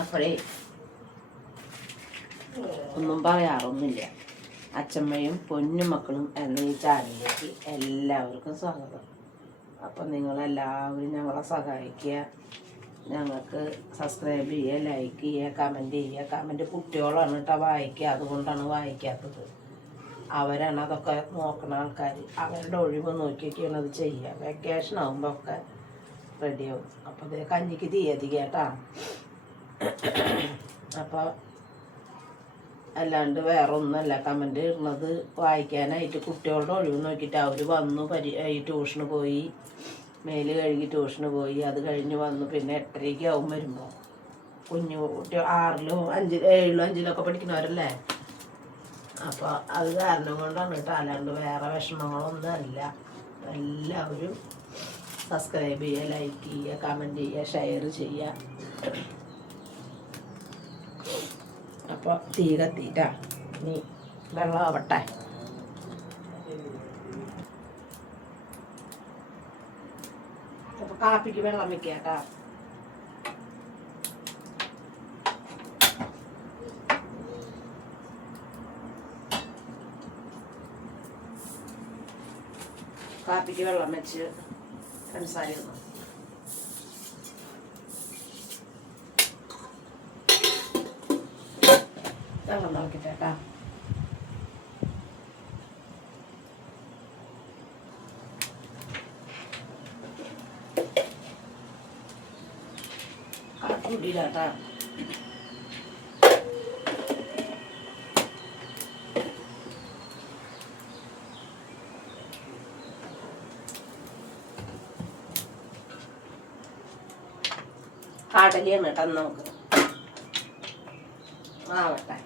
അപ്പോഴേ ഒന്നും പറയാറൊന്നുമില്ല. അച്ഛമ്മയും പൊന്നുമക്കളും എന്ന ഈ ചാനലിലേക്ക് എല്ലാവർക്കും സ്വാഗതം. അപ്പം നിങ്ങളെല്ലാവരും ഞങ്ങളെ സഹായിക്കുക ഞങ്ങൾക്ക് സബ്സ്ക്രൈബ് ചെയ്യുക ലൈക്ക് ചെയ്യുക കമന്റ് ചെയ്യുക. കമന്റ് കുട്ടികളാണ് കേട്ടോ വായിക്കുക. അതുകൊണ്ടാണ് വായിക്കാത്തത്. അവരാണ് അതൊക്കെ നോക്കുന്ന ആൾക്കാർ അവരുടെ ഒഴിവ് നോക്കിയൊക്കെയാണ് അത് ചെയ്യുക. വെക്കേഷൻ ആകുമ്പോൾ ഒക്കെ റെഡിയാവും അപ്പോൾ കഞ്ഞിക്ക് തീയതി കേട്ടാ. അപ്പോൾ അല്ലാണ്ട് വേറെ ഒന്നുമല്ല കമന്റ് ഇടുന്നത് വായിക്കാനായിട്ട് കുട്ടികളുടെ ഒഴിവ് നോക്കിയിട്ട് അവർ വന്നു പരി ഈ ട്യൂഷന് പോയി. മേൽ കഴുകി ട്യൂഷന് പോയി. അത് കഴിഞ്ഞ് വന്നു. പിന്നെ എട്ടരയ്ക്ക് ആവും വരുമ്പോൾ കുഞ്ഞു കുട്ടി ആറിലും അഞ്ച് ഏഴിലും അഞ്ചിലൊക്കെ പഠിക്കുന്നവരല്ലേ? അപ്പോൾ അത് കാരണം കൊണ്ടാണ് കേട്ടോ. അല്ലാണ്ട് വേറെ വിഷമങ്ങളൊന്നും അല്ല. എല്ലാവരും സബ്സ്ക്രൈബ് ചെയ്യുക ലൈക്ക് ചെയ്യുക കമന്റ് ചെയ്യുക ഷെയർ ചെയ്യുക. അപ്പോൾ തീ കത്തിയിട്ടാ ഇനി വെള്ളമാവട്ടെ അപ്പോൾ കാപ്പിക്ക് വെള്ളം വെക്കുക കേട്ടോ. കാപ്പിക്ക് വെള്ളം വെച്ച് പഞ്ചസാര തിളക്കട്ടെ കേട്ടോ കാപ്പി കുടിയില്ല കേട്ടോ കടലയാണ് കേട്ടോ നമുക്ക് ആവട്ടെ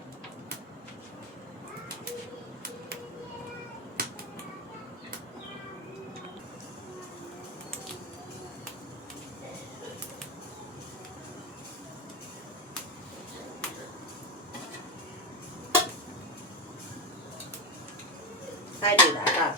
അരി ഇടാം കേട്ടോ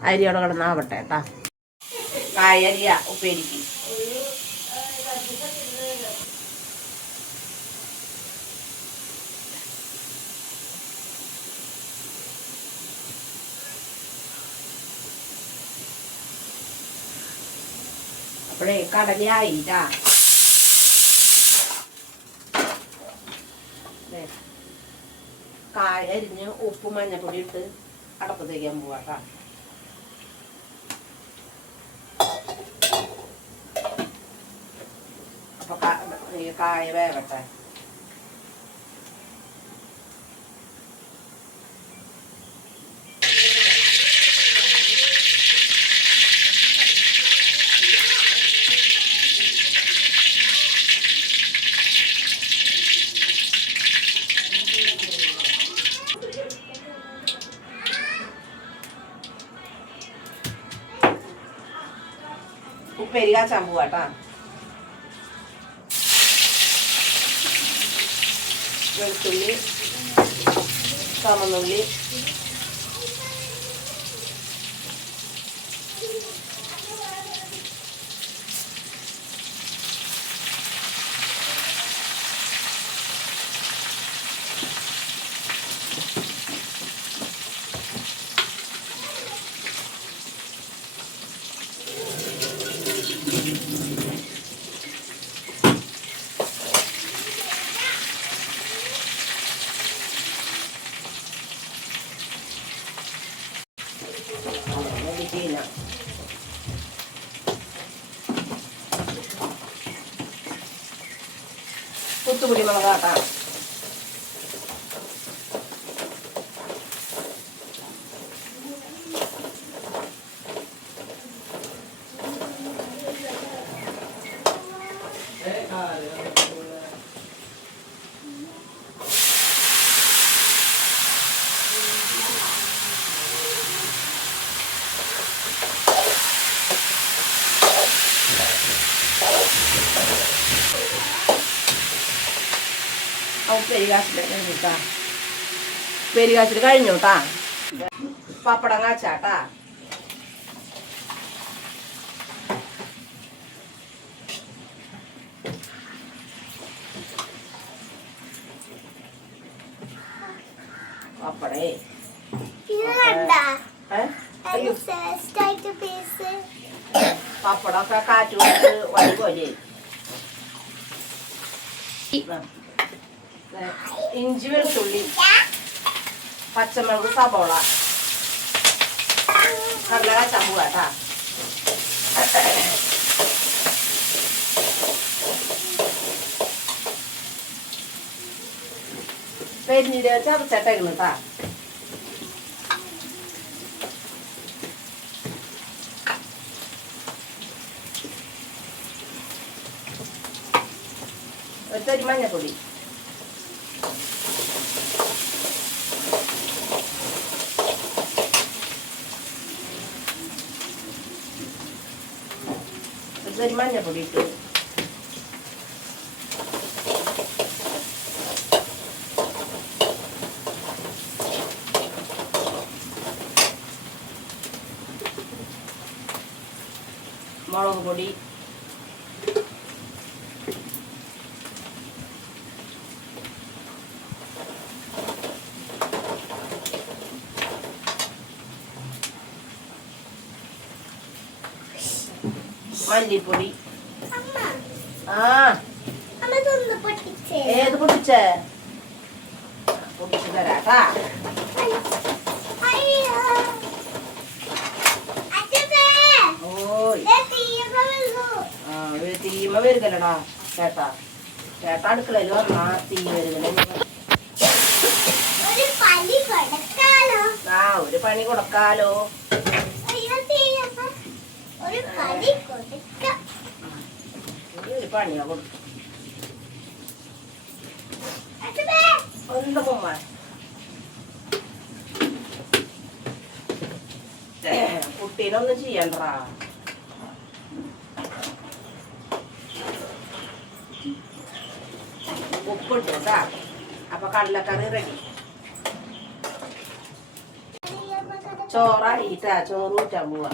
അരി അവിടെ കിടന്നാവട്ടെ കേട്ടാ. കായരിയ ഉപ്പേരിക്ക്. അപ്പോഴേ കടലയായിട്ടാ ദേ, കായ അരിഞ്ഞ് ഉപ്പ് മഞ്ഞപ്പൊടി ഇട്ട് അടപ്പത്തേക്കാൻ പോവാട്ടാ കാ- ഈ കായ വേവട്ടെ വെളുത്തുള്ളി ചുമന്നുള്ളി കുത്തുപൊടി മുളകാട്ടാ കാച്ചിട്ട് കഴിഞ്ഞിട്ടാ ഉപ്പേരി കാച്ചിട്ട് കഴിഞ്ഞു കേട്ടാ പപ്പടം. കാച്ചാട്ടാ പപ്പടേ. പപ്പടമൊക്കെ കാറ്റ് കൊണ്ട് വഴി പോലെ ഇഞ്ചി വെളുത്തുള്ളി പച്ചമുളക് സബോള കടല ചമ്പു കേട്ടാ പെരിഞ്ഞീര് ചതച്ചട്ടേക്കുന്നു കേട്ടാ ഒരു തരി മഞ്ഞപ്പൊടി ഒരു മഞ്ഞപ്പൊടി ഇട്ടു മുളക് പൊടി. മല്ലിപ്പൊടി. ആ. ഏത് പൊട്ടിച്ചേ? പൊട്ടിച്ചു തരാട്ടാ. ആ തീമ വരുകല്ലടാ ചേട്ടാ. ചേട്ടാ അടുക്കളയിൽ വന്നാ തീ വരുകല്ലേ ആ ഒരു പണി കൊടുക്കാലോ. ഒരു പലി കൊടുക്കാം. ഒരു പണിയാ കുട്ടീനൊന്നും ചെയ്യണ്ടാ ഉപ്പിട്ട് കേട്ടാ അപ്പൊ കടലക്കറി റെഡി. ചോറായിട്ടാ ചോറ് ഊറ്റാൻ പോവാ.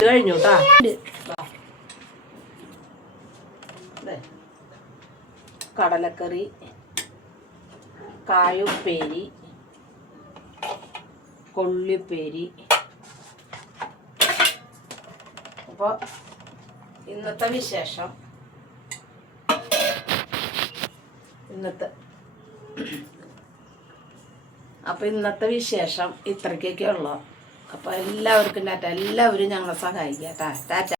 കഴിഞ്ഞു കേട്ടാ. കടലക്കറി കായുപ്പേരി കൊള്ളിപ്പേരി. അപ്പോൾ ഇന്നത്തെ വിശേഷം. ഇന്നത്തെ അപ്പോൾ ഇന്നത്തെ വിശേഷം ഇത്രയ്ക്കൊക്കെ ഉള്ളു. അപ്പോൾ എല്ലാവർക്കും ടാറ്റ. എല്ലാവരും ഞങ്ങളെ സഹായിക്കാം. ടാറ്റ.